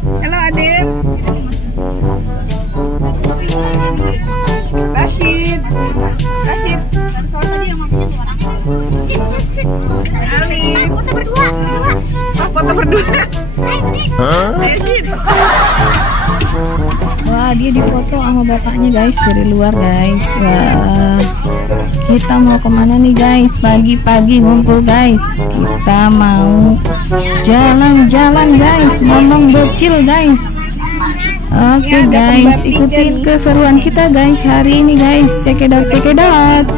Halo Adem. Rashid. Rashid. Ali. Foto berdua. Oh, foto berdua. Rashid. Wah, dia difoto sama bapaknya guys dari luar guys. Wah, kita mau kemana nih guys? Pagi-pagi ngumpul guys. Kita mau jalan-jalan guys, ngomong bocil guys. Oke guys, ikutin keseruan kita guys hari ini guys. Check it out, check it out.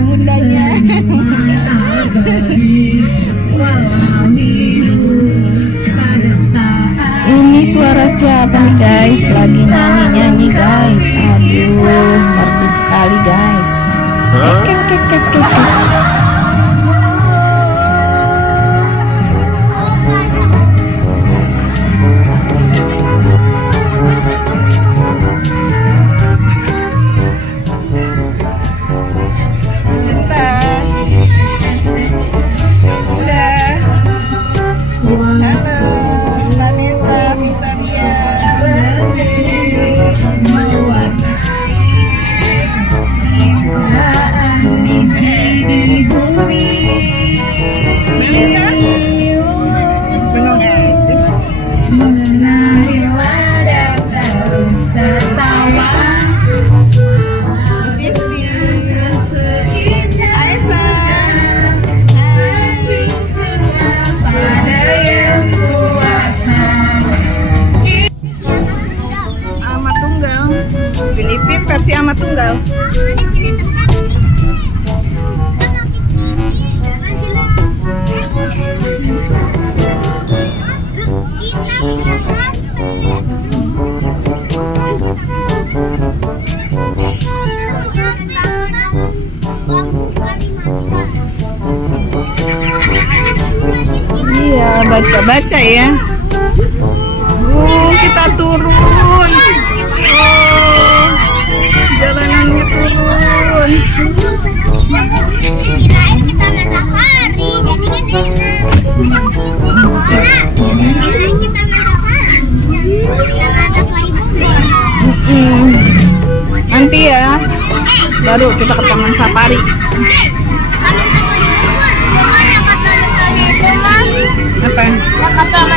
Bundanya. Ini suara siapa nih guys? Lagi nyanyi-nyanyi guys. Aduh, merdu sekali guys. Filipin versi Amat Tunggal. Iya, baca-baca ya. Kita turun. Jalanannya turun. Nanti ya, baru kita ke Taman Safari. Apa? Kita nonton.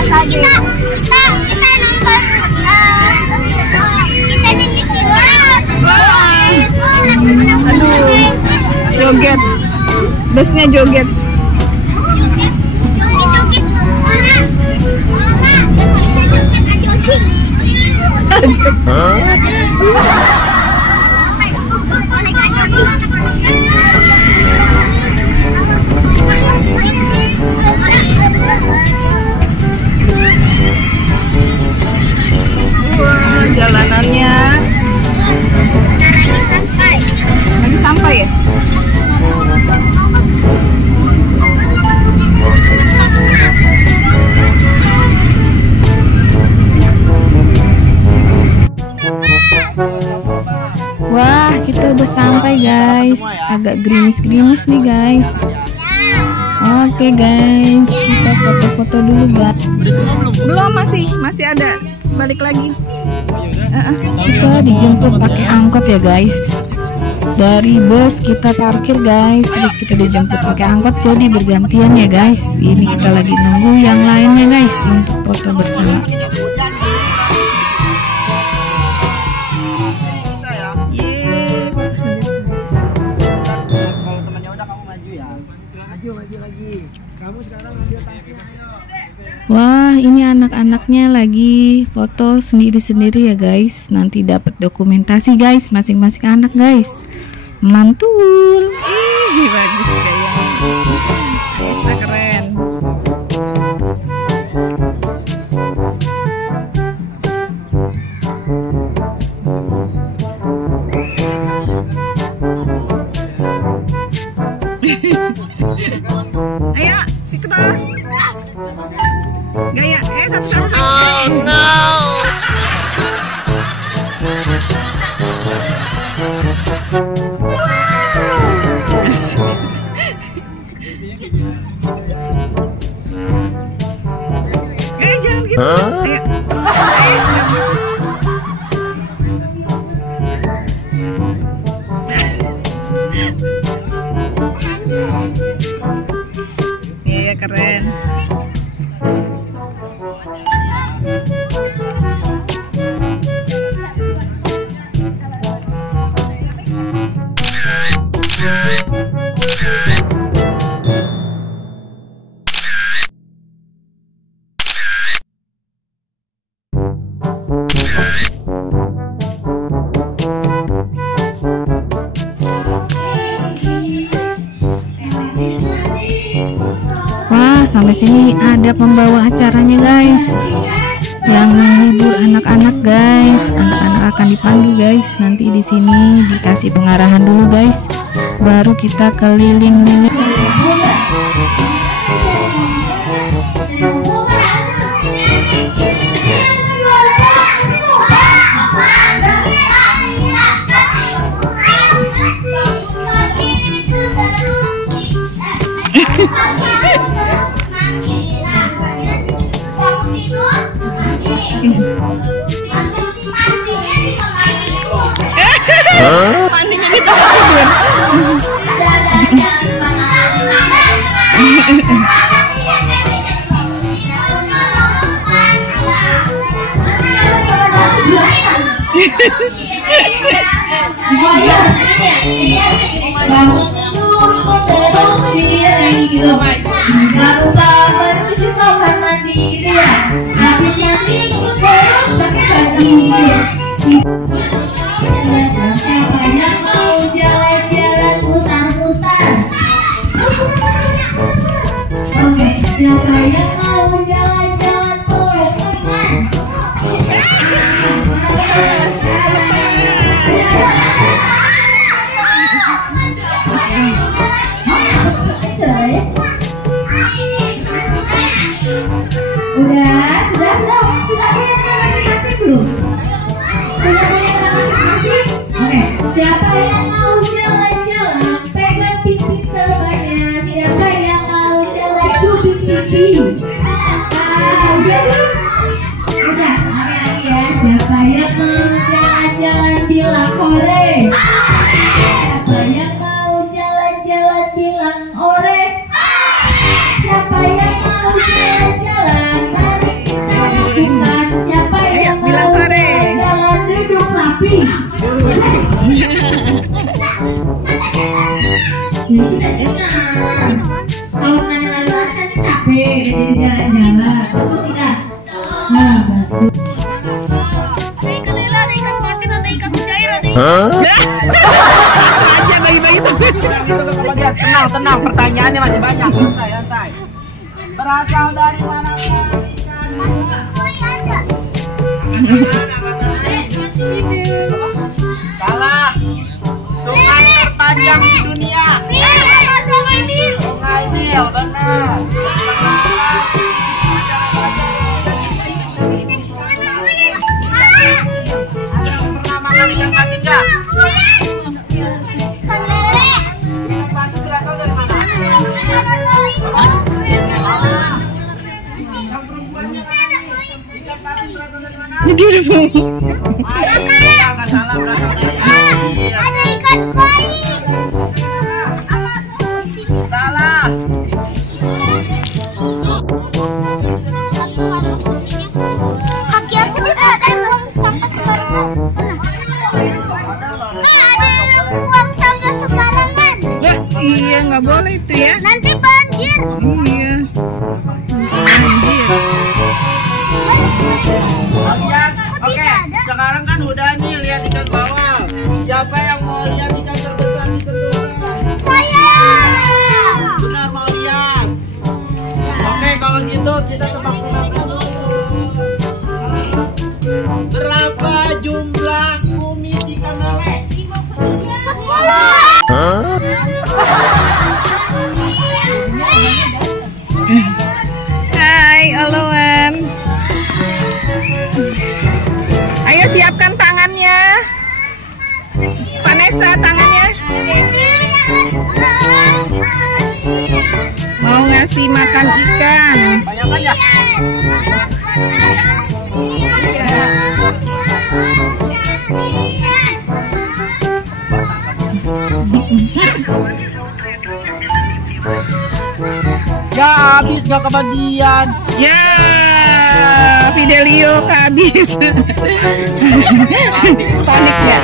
Aduh, joget, busnya joget. Wah, jalanannya lagi sampai ya. Wah, kita udah sampai guys. Agak gerimis-gerimis nih guys. Oke guys, kita foto-foto dulu guys. Belum, masih ada. Balik lagi. Kita dijemput pakai angkot ya guys. Dari bus kita parkir guys, terus kita dijemput pakai angkot, jadi bergantian ya guys. Ini kita lagi nunggu yang lainnya guys untuk foto bersama. Wah, ini anak-anaknya lagi foto sendiri-sendiri ya guys. Nanti dapat dokumentasi guys, masing-masing anak guys. Mantul. Ih, bagus kayaknya. Bisa keren. satu. Oh no. Jangan gitu. Ayo. Iya, keren. Wah, sampai sini ada pembawa acaranya guys, yang menghibur anak-anak guys. Anak-anak akan dipandu guys. Nanti di sini dikasih pengarahan dulu guys, baru kita keliling-liling. Mandinya di tempat tidur. Siapa yang mau jalan-jalan pelepangan? Sudah masing-masing belum? Oke, siapa yang mau jalan-jalan pegang pipi temannya? Siapa yang mau jalan duduk pipi? Udah, lari-lari ya. Siapa yang mau jalan-jalan bilang ore? Siapa yang mau jalan-jalan bilang ore? Siapa yang mau jalan-jalan? Mari kita lakukan. Siapa yang mau jalan duduk rapi? Ini tidak senang. Kalau nanya-nanya nanti capek jadi jalan-jalan. Betul tidak? Nah, Ada ikan lele, ada ikan patin, ada ikan mujair, ada ikan aja bayi-bayi tapi. Tenang, pertanyaannya masih banyak. Santai. Berasal dari mana ikan? Salah. Sungai terpanjang di dunia. Sungai Nil, benar. Ada yang pernah makan ikan patin nggak? Ikan patin berasal dari mana? Yang perempuannya mana? Ikan patin berasal dari mana? Dia udah mau. Nggak salah, berasal dari air. ada ikan koi. Salah. Kaki aku ada yang buang sampah sembarangan. Ada yang buang sampah sembarangan. Wah, iya nggak boleh itu ya. Nanti banjir. Iya. Banjir. Lihat, oke. Sekarang kan udah nih lihat ikan bawal. Siapa yang mau lihat ikan terbesar di Sentul? Saya. Benar mau lihat. Oke, kalau gitu kita tebak-tebakan dulu. Berapa jumlah kumis ikan lele? 10. Hai, Oloan. Ya habis gak kebagian. Ya, Fidelio kehabis. Panik ya.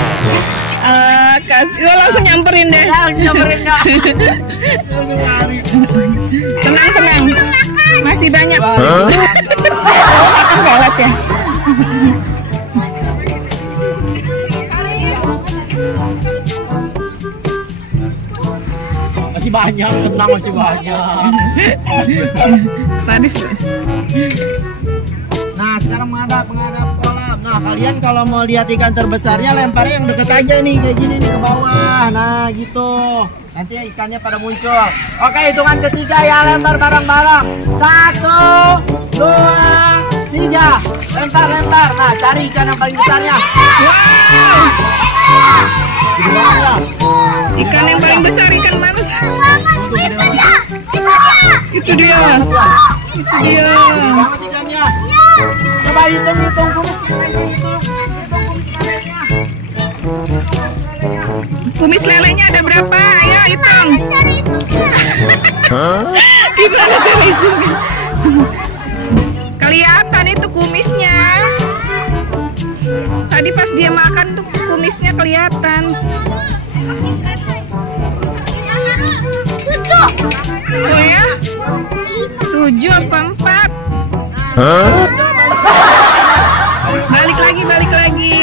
Lo langsung nyamperin deh. Nyamperin gak? Tenang. Masih banyak. Makan galat ya. Masih banyak, tenang masih banyak. Tadi Nah sekarang menghadap kolam. Nah kalian kalau mau lihat ikan terbesarnya lemparnya yang deket aja nih, kayak gini nih ke bawah. Nah gitu, nanti ikannya pada muncul. Oke, hitungan ketiga ya, lempar bareng-bareng. 1, 2, 3. Lempar. Nah cari ikan yang paling besarnya. Gede banget ya. ikan yang paling besar, ikan mana? Itu dia. Banget ikannya. Coba hitung Kumis lelenya ada berapa? Ayo hitung. Gimana cara hitungnya? Kelihatan itu kumisnya. Tadi pas dia makan tuh kumisnya kelihatan. 7. Oh ya? 7 apa 4? Balik lagi.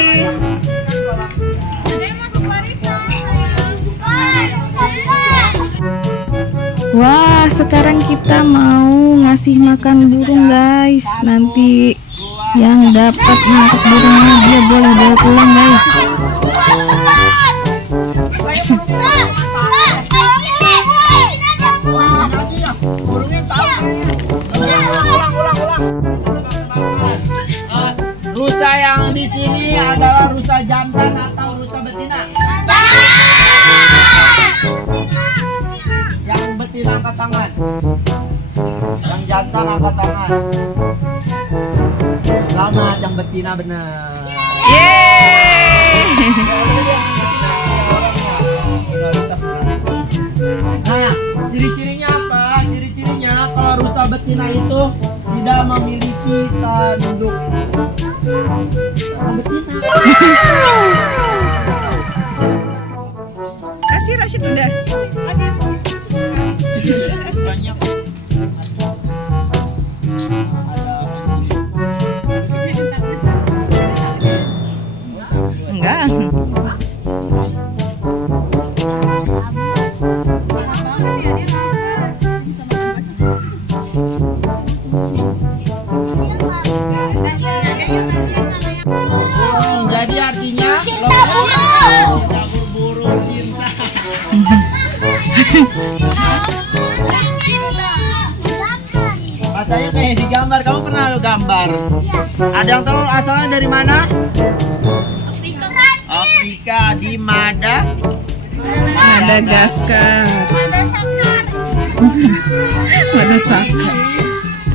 Wah, sekarang kita mau ngasih makan burung guys. Nanti yang dapat nangkep burungnya dia boleh bawa pulang guys. Rusa yang di sini adalah rusa jantan atau rusa betina? Yang betina angkat tangan. Yang jantan angkat tangan. Selamat, yang betina benar. Yeay. Nah, ciri-cirinya apa? Ciri-cirinya kalau rusa betina itu tidak memiliki tanduk. Betina. Rashid udah. Banyak. Enggak. Jadi artinya Cinta burung. cinta burung cinta. Katanya kayak digambar, kamu pernah lo gambar? Ada yang tahu asalnya dari mana? Afrika, di Madagaskar.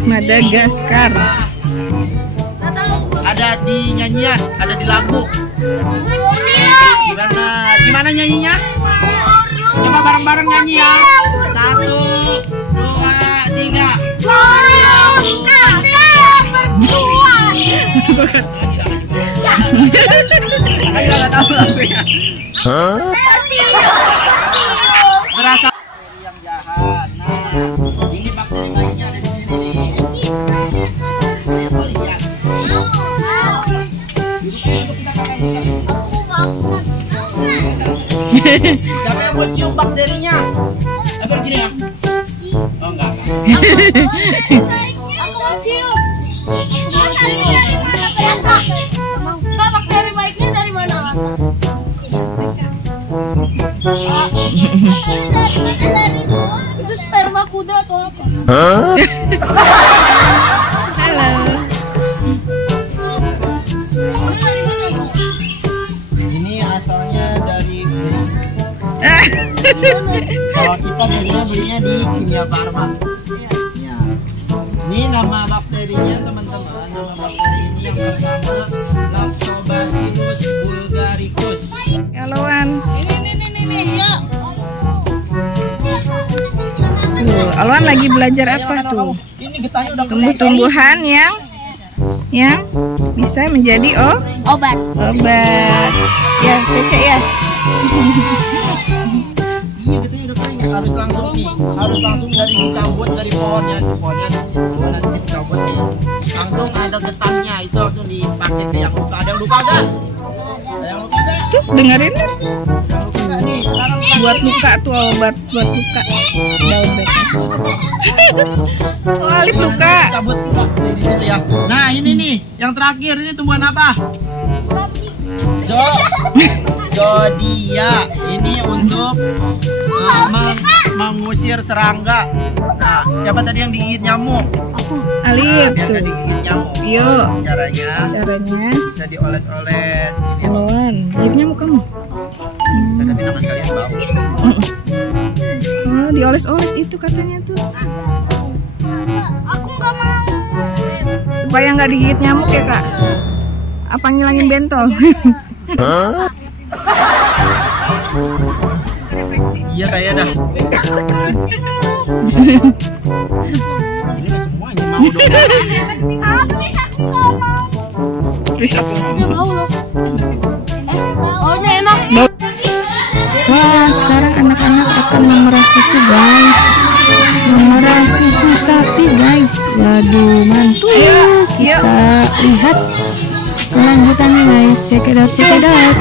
Madagaskar. ada di nyanyian, ada di lagu. Gimana nyanyinya? Coba bareng-bareng nyanyi ya. 1, 2, 3. Berasa yang jahat. Nah, ini bakteri baiknya ada di sini nih. Saya mau lihat. Siapa yang mau cium bakterinya? Apa gini ya? Oh enggak. Aku mau cium. Enggak, bakteri baiknya dari mana, Mas? Itu sperma kuda atau apa? Halo. Ini asalnya dari kalau kita biasanya belinya di Kimia Farma. Ya. Ini nama bakteri bakterinya teman-teman, nama bakteri ini yang pertama Lactobacillus bulgaricus. Ya Loan. Ini, yuk. Tuh, Alwan lagi belajar apa tuh? Ini getahnya udah Tumbuh-tumbuhan yang bisa menjadi Obat. obat. Ya, Cece ya. Iya, getahnya udah kering. Harus langsung dari dicabut dari pohonnya di situ, nanti dicabut nih. Langsung ada getahnya, itu langsung dipakai ke yang luka. Ada yang luka gak? Ada yang luka gak? Tuh, dengerin. Yang luka gak nih? Sekarang Buat luka tuh obat buat luka. Daun beknya. Oh, Alif luka. Cabut di situ ya. Nah, ini nih yang terakhir, ini tumbuhan apa? Zodia. Ini untuk mengusir serangga. Nah, siapa tadi yang digigit nyamuk? Alif Biar tuh. nggak digigit nyamuk. Yuk. Caranya bisa dioles-oles gini. Alwan, lihatnya mukamu. Tapi tangan kalian bau. Oh, dioles-oles itu katanya tuh. Aku nggak mau. Supaya nggak digigit nyamuk ya, Kak. Apa ngilangin bentol? Iya kayak dah. Ini mah semuanya mau dong. Terus apa? Baunya enak. Wah, sekarang anak-anak akan memerah susu, guys. Memerah susu sapi, guys. Waduh, mantul. Kita lihat kelanjutannya, guys. Check it out, check it out.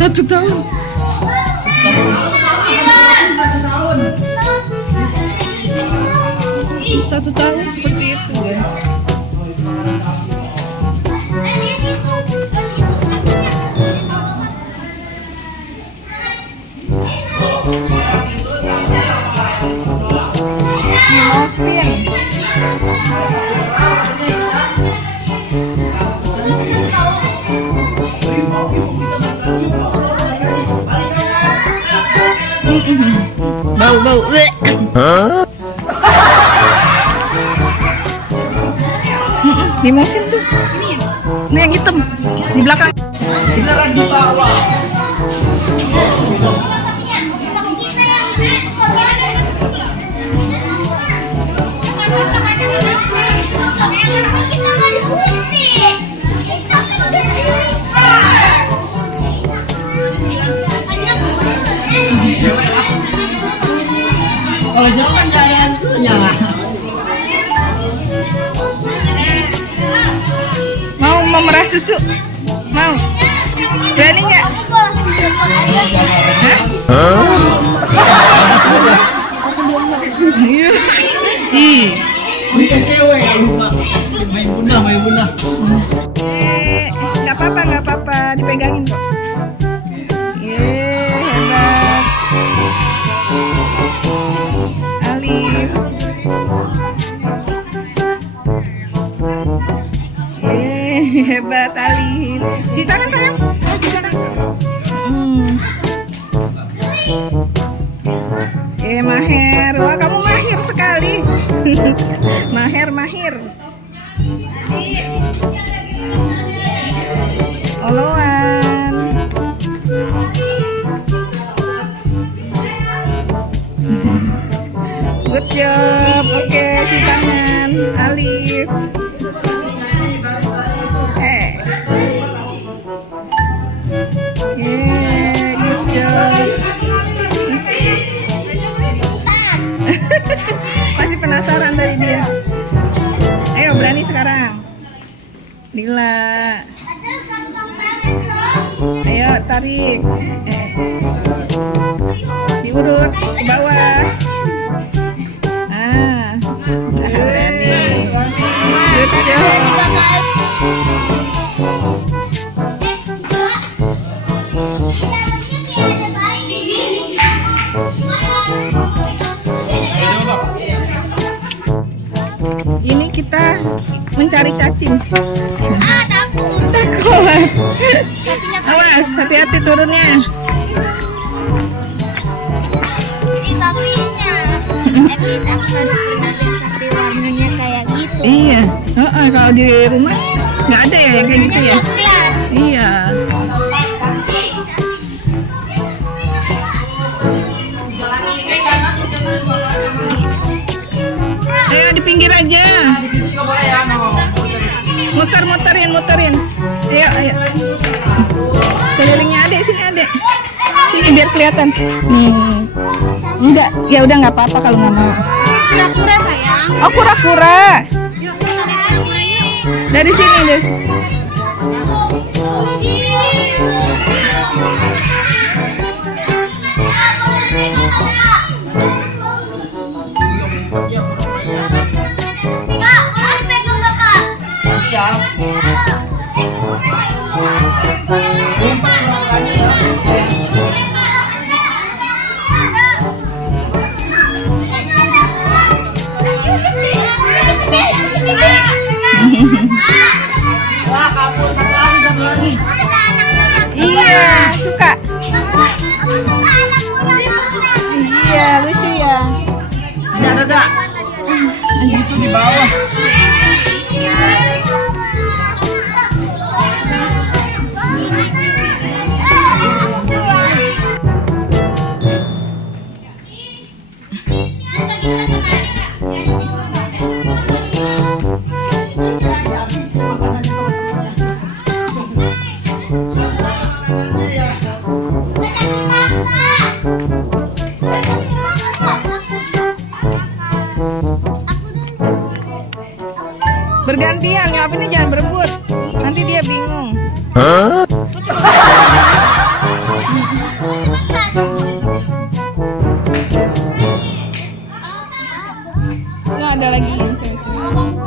Satu tahun. Satu tahun seperti itu, guys. Limosin. Bau. Limosin tuh. Ini yang hitam di belakang. Beneran di bawah. Kalau jeruk kan jalan nyala. Mau memerah susu? Mau? Berani nggak? Ih. Punya cewek lupa. Main bunda. Nggak apa-apa, dipegangin kok. Hebat. Alif. Hebat Alif. Cuci tangan sayang. Cuci tangan. Maher. Wah, kamu mahir sekali. Mahir. Oloan. Good job. Oke, cuci tangan. Alif. Good job. Masih penasaran dari dia. Ayo berani sekarang. Lila. Ayo tarik. Diurut ke bawah. Berani. Good job. kita mencari cacing. Takut. Takut. Awas, hati-hati turunnya. Ini sapinya. Bisa aku tadi pernah lihat sapi warnanya kayak gitu. Iya. Kalau di rumah nggak ada ya yang kayak gitu ya. Iya. Ayo di pinggir aja. Muterin. Ayo. Kelilingnya adek, sini adek. Sini biar kelihatan. Enggak, ya udah nggak apa-apa kalau nggak mau. Kura-kura sayang. Oh, kura-kura. Dari sini, guys. Wah, kabur satu lagi. Iya, suka. Iya, lucu ya. Ini ada gak? Itu di bawah. Bergantian, nyuapinnya jangan berebut. Nanti dia bingung. Nggak ada lagi yang cewek-cewek.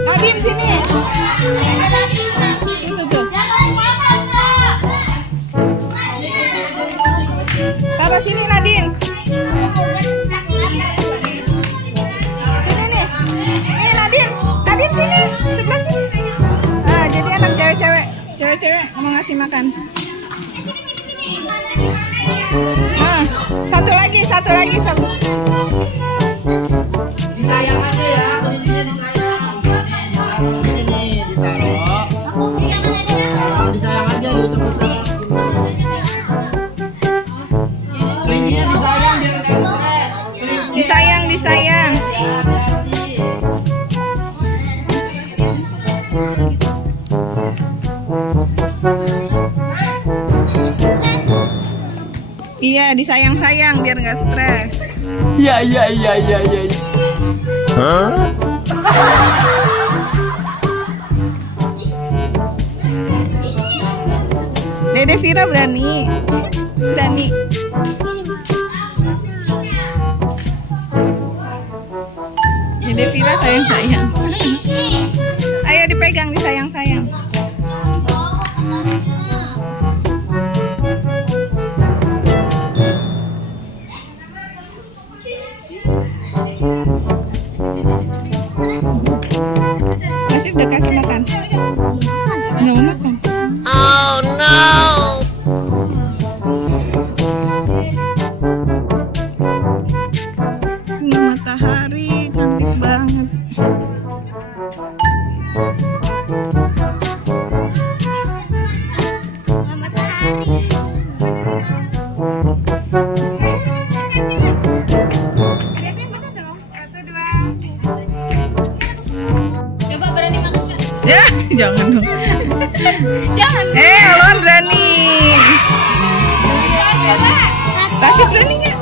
Nadine sini. Itu tuh. Taruh sini Nadine. Sini nih. Nih Nadine. Nadine sini. Sebelah sini. Ah, jadi anak cewek-cewek. Cewek-cewek mau ngasih makan. Nah, satu lagi. Disayang aja ya, kuningnya disayang. Ini nih ditaruh. Disayang aja, gak usah pasang. Kuningnya disayang biar gak stres. Disayang. Hati-hati. Iya, disayang-sayang biar nggak stres. Iya. Dede Vira berani. Dede Vira sayang-sayang. Ayo dipegang, disayang-sayang. Masih udah kasih makan. Nggak mau makan. Oh no. Matahari cantik banget. Coba berani makan nggak? Ya, jangan dong. Jangan. Elon berani. Tasya berani nggak?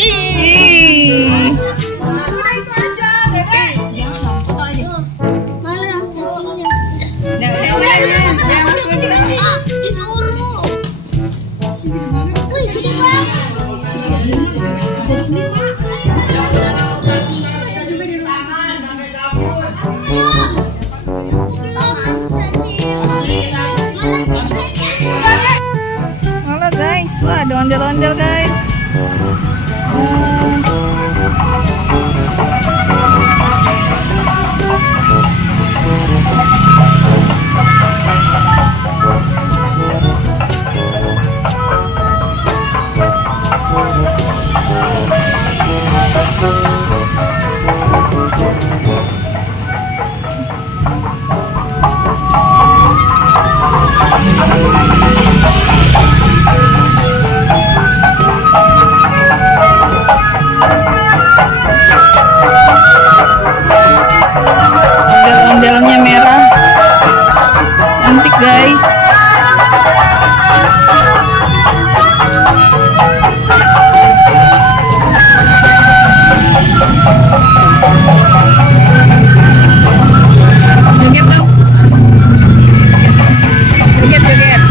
Ih. Disuruh. Wih, gede banget. Jangan ondel-ondel guys. Ondel-ondelnya merah, cantik guys. Joget dong, joget.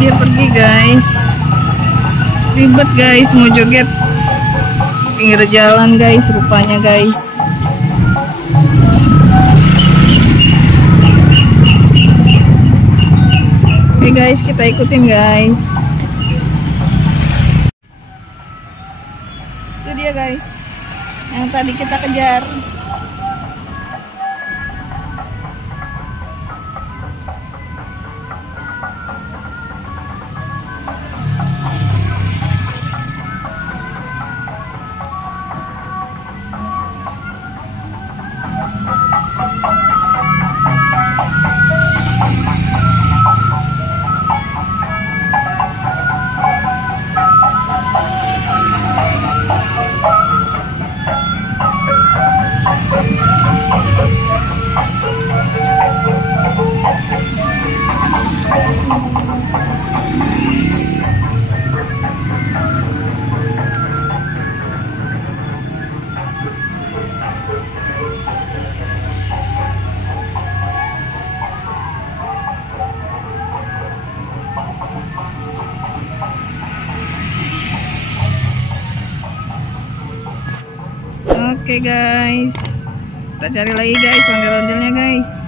Dia pergi guys, ribet guys mau joget pinggir jalan guys rupanya guys. Oke guys, kita ikutin guys. Itu dia guys yang tadi kita kejar. Oke guys, kita cari lagi guys ondel-ondelnya guys.